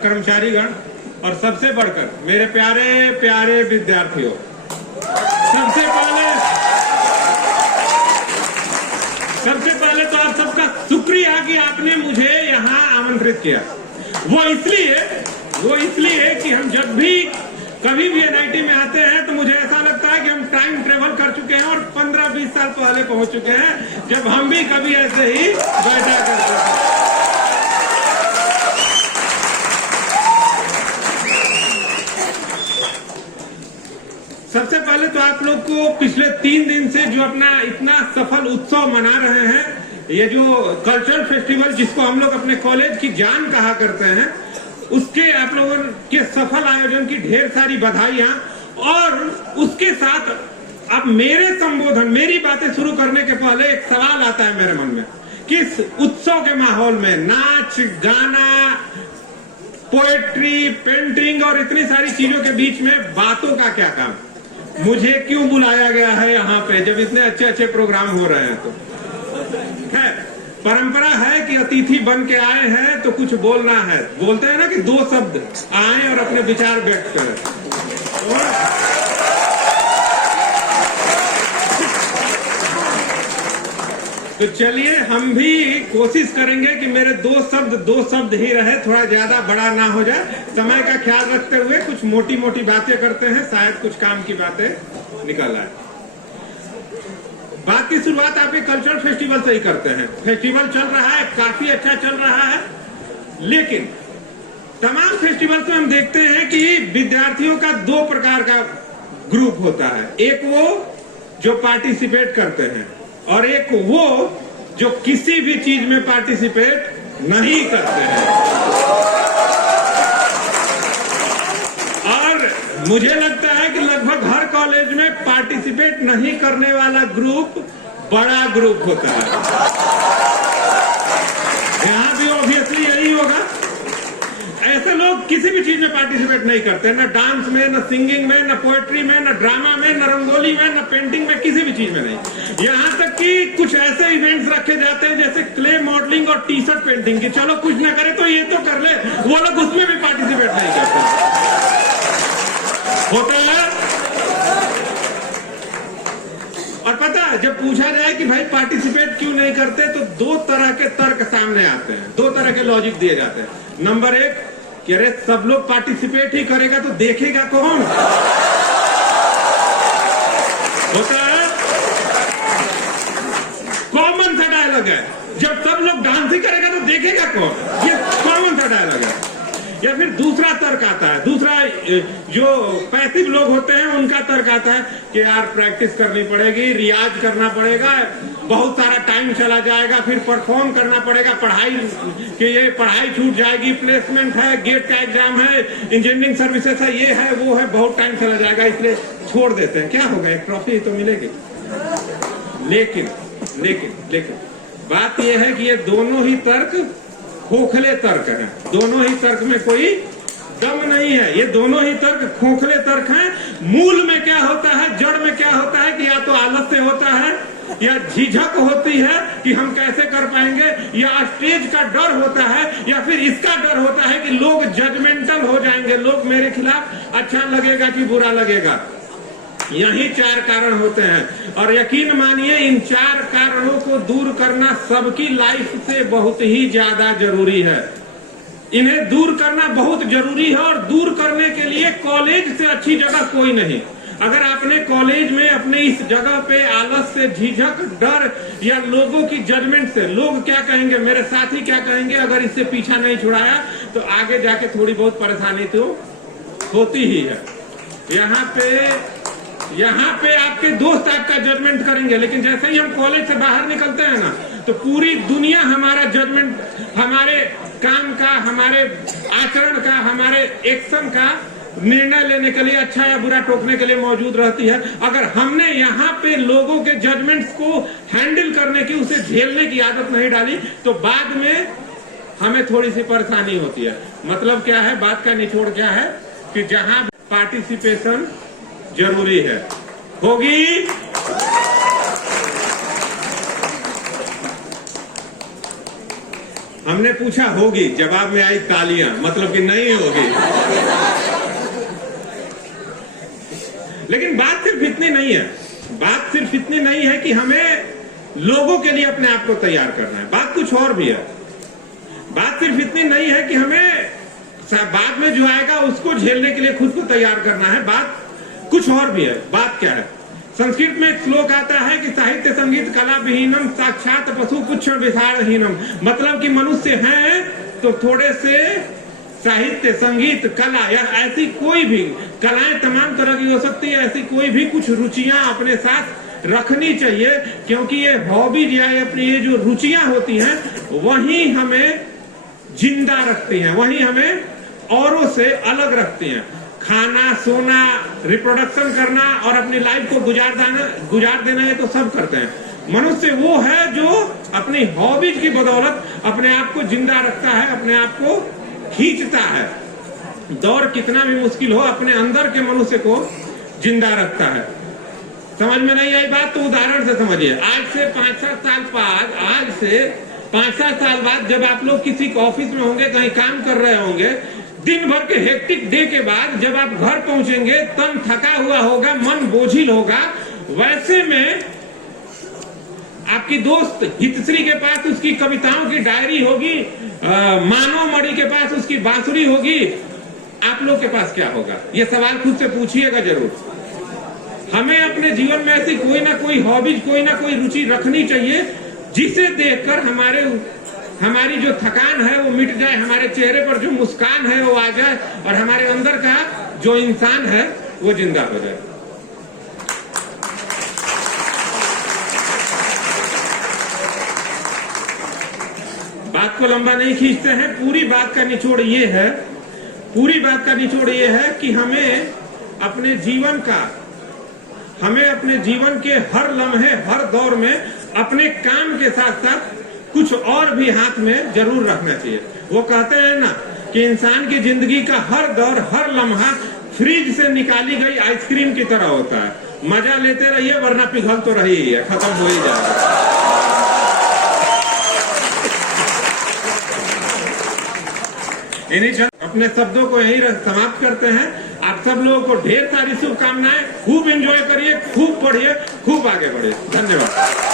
कर्मचारीगण और सबसे बढ़कर मेरे प्यारे प्यारे विद्यार्थियों, सबसे पहले तो आप सबका शुक्रिया कि आपने मुझे यहाँ आमंत्रित किया। वो इसलिए कि हम जब भी कभी भी एनआईटी में आते हैं तो मुझे ऐसा लगता है कि हम टाइम ट्रेवल कर चुके हैं और 15-20 साल पहले पहुंच चुके हैं, जब हम भी कभी ऐसे ही बैठा करते थे। सबसे पहले तो आप लोग को पिछले 3 दिन से जो अपना इतना सफल उत्सव मना रहे हैं, ये जो कल्चरल फेस्टिवल जिसको हम लोग अपने कॉलेज की जान कहा करते हैं, उसके आप लोगों के सफल आयोजन की ढेर सारी बधाइयां। और उसके साथ अब मेरी बातें शुरू करने के पहले एक सवाल आता है मेरे मन में, किस उत्सव के माहौल में नाच गाना, पोएट्री, पेंटिंग और इतनी सारी चीजों के बीच में बातों का क्या काम? मुझे क्यों बुलाया गया है यहाँ पे जब इतने अच्छे अच्छे प्रोग्राम हो रहे हैं? तो है परंपरा है कि अतिथि बन के आए हैं तो कुछ बोलना है। बोलते हैं ना कि 2 शब्द आए और अपने विचार व्यक्त करें। तो चलिए हम भी कोशिश करेंगे कि मेरे 2 शब्द ही रहे, थोड़ा ज्यादा बड़ा ना हो जाए। समय का ख्याल रखते हुए कुछ मोटी मोटी बातें करते हैं, शायद कुछ काम की बातें निकल आए। बात की शुरुआत आप एक कल्चरल फेस्टिवल से ही करते हैं। फेस्टिवल चल रहा है, काफी अच्छा चल रहा है, लेकिन तमाम फेस्टिवल में हम देखते हैं कि विद्यार्थियों का 2 प्रकार का ग्रुप होता है। एक वो जो पार्टिसिपेट करते हैं और एक वो जो किसी भी चीज में पार्टिसिपेट नहीं करते हैं। और मुझे लगता है कि लगभग हर कॉलेज में पार्टिसिपेट नहीं करने वाला ग्रुप बड़ा ग्रुप होता है। यहां भी ऑब्वियसली यही होगा। ऐसे लोग किसी भी चीज में पार्टिसिपेट नहीं करते, न डांस में, न सिंगिंग में, न पोएट्री में, न ड्रामा में, न रंगोली में, न पेंटिंग में, किसी भी चीज में नहीं। यहाँ तक कि कुछ ऐसे इवेंट्स रखे जाते हैं जैसे क्ले मॉडलिंग और टी-शर्ट पेंटिंग की, चलो कुछ ना करे तो ये तो कर ले, वो लोग उसमें भी पार्टिसिपेट नहीं करते। होता है। और पता है, जब पूछा जाए कि भाई पार्टिसिपेट क्यों नहीं करते तो 2 तरह के तर्क सामने आते हैं, 2 तरह के लॉजिक दिए जाते हैं। नंबर 1 कि अरे सब लोग पार्टिसिपेट ही करेगा तो देखेगा कौन? होता है। कॉमन सा डायलॉग है, जब सब लोग डांस ही करेगा तो देखेगा कौन? ये कॉमन सा डायलॉग है। या फिर दूसरा तर्क आता है, दूसरा जो पैसिव लोग होते हैं उनका तर्क आता है कि यार प्रैक्टिस करनी पड़ेगी, रियाज करना पड़ेगा, बहुत सारा टाइम चला जाएगा, फिर परफॉर्म करना पड़ेगा, पढ़ाई छूट जाएगी, प्लेसमेंट है, गेट का एग्जाम है, इंजीनियरिंग सर्विसेज है, ये है वो है, बहुत टाइम चला जाएगा, इसलिए छोड़ देते हैं। क्या होगा, एक ट्रॉफी तो मिलेगी। लेकिन बात यह है कि ये दोनों ही तर्क खोखले तर्क हैं। दोनों ही तर्क में कोई दम नहीं है, ये दोनों ही तर्क खोखले तर्क हैं। मूल में क्या होता है, जड़ में क्या होता है कि या तो आलस्य होता है, या झिझक होती है कि हम कैसे कर पाएंगे, या स्टेज का डर होता है, या फिर इसका डर होता है कि लोग जजमेंटल हो जाएंगे, लोग मेरे खिलाफ अच्छा लगेगा कि बुरा लगेगा। यही 4 कारण होते हैं और यकीन मानिए इन 4 कारणों को दूर करना सबकी लाइफ से बहुत ही ज्यादा जरूरी है। इन्हें दूर करना बहुत जरूरी है और दूर करने के लिए कॉलेज से अच्छी जगह कोई नहीं। अगर आपने कॉलेज में अपने इस जगह पे आलस्य, झिझक, डर या लोगों की जजमेंट से, लोग क्या कहेंगे, मेरे साथी क्या कहेंगे, अगर इससे पीछा नहीं छुड़ाया तो आगे जाके थोड़ी बहुत परेशानी तो होती ही है। यहाँ पे आपके दोस्त आपका जजमेंट करेंगे, लेकिन जैसे ही हम कॉलेज से बाहर निकलते हैं ना तो पूरी दुनिया हमारा जजमेंट, हमारे काम का, हमारे आचरण का, हमारे एक्शन का निर्णय लेने के लिए, अच्छा या बुरा टोकने के लिए मौजूद रहती है। अगर हमने यहाँ पे लोगों के जजमेंट्स को हैंडल करने की, उसे झेलने की आदत नहीं डाली तो बाद में हमें थोड़ी सी परेशानी होती है। मतलब क्या है, बात का निचोड़ क्या है कि जहां पार्टिसिपेशन जरूरी है होगी, हमने पूछा होगी, जवाब में आई तालियां, मतलब कि नहीं होगी। लेकिन बात सिर्फ इतनी नहीं है, बात सिर्फ इतनी नहीं है कि हमें लोगों के लिए अपने आप को तैयार करना है, बात कुछ और भी है। बात सिर्फ इतनी नहीं है कि हमें बाद में जो आएगा उसको झेलने के लिए खुद को तैयार करना है, बात कुछ और भी है। बात क्या है? संस्कृत में एक श्लोक आता है कि साहित्य संगीत कला विहीनम साक्षात पशु पुच्छण विसारहीनम, मतलब कि मनुष्य हैं तो थोड़े से साहित्य संगीत कला या ऐसी कोई भी कलाएं तमाम तरह की हो सकती है, ऐसी कोई भी कुछ रुचियां अपने साथ रखनी चाहिए, क्योंकि ये हॉबीज या अपनी ये जो रुचियां होती हैं वही हमें जिंदा रखती हैं, वही हमें औरों से अलग रखती हैं। खाना, सोना, रिप्रोडक्शन करना और अपनी लाइफ को गुजार देना ये तो सब करते हैं। मनुष्य वो है जो अपनी हॉबीज की बदौलत अपने आप को जिंदा रखता है, अपने आप को खींचता है। दौर कितना भी मुश्किल हो अपने अंदर के मनुष्य को जिंदा रखता है। समझ में नहीं आई बात तो उदाहरण से समझिए। आज से 5-7 साल बाद, आज से 5-7 साल बाद जब आप लोग किसी ऑफिस में होंगे, कहीं काम कर रहे होंगे, दिन भर के हेक्टिक डे के बाद जब आप घर पहुंचेंगे तन थका हुआ होगा, मन बोझिल होगा। वैसे में आपकी दोस्त हितश्री के पास उसकी कविताओं की डायरी होगी, मानव मणि के पास उसकी बांसुरी होगी, आप लोग के पास क्या होगा? ये सवाल खुद से पूछिएगा जरूर। हमें अपने जीवन में ऐसी कोई ना कोई हॉबीज, कोई ना कोई रुचि रखनी चाहिए जिसे देखकर हमारी जो थकान है वो मिट जाए, हमारे चेहरे पर जो मुस्कान है वो आ जाए और हमारे अंदर का जो इंसान है वो जिंदा हो जाए। बात को लंबा नहीं खींचते हैं, पूरी बात का निचोड़ ये है, पूरी बात का निचोड़ ये है कि हमें अपने जीवन के हर लम्हे, हर दौर में अपने काम के साथ साथ कुछ और भी हाथ में जरूर रखना चाहिए। वो कहते हैं ना कि इंसान की जिंदगी का हर दौर, हर लम्हा फ्रिज से निकाली गई आइसक्रीम की तरह होता है। मजा लेते रहिए वरना पिघल तो रही है, खत्म हो ही जाएगा। इन्हीं अपने शब्दों को यहीं समाप्त करते हैं। आप सब लोगों को ढेर सारी शुभकामनाएं, खूब एंजॉय करिए, खूब पढ़िए, खूब आगे बढ़िए। धन्यवाद।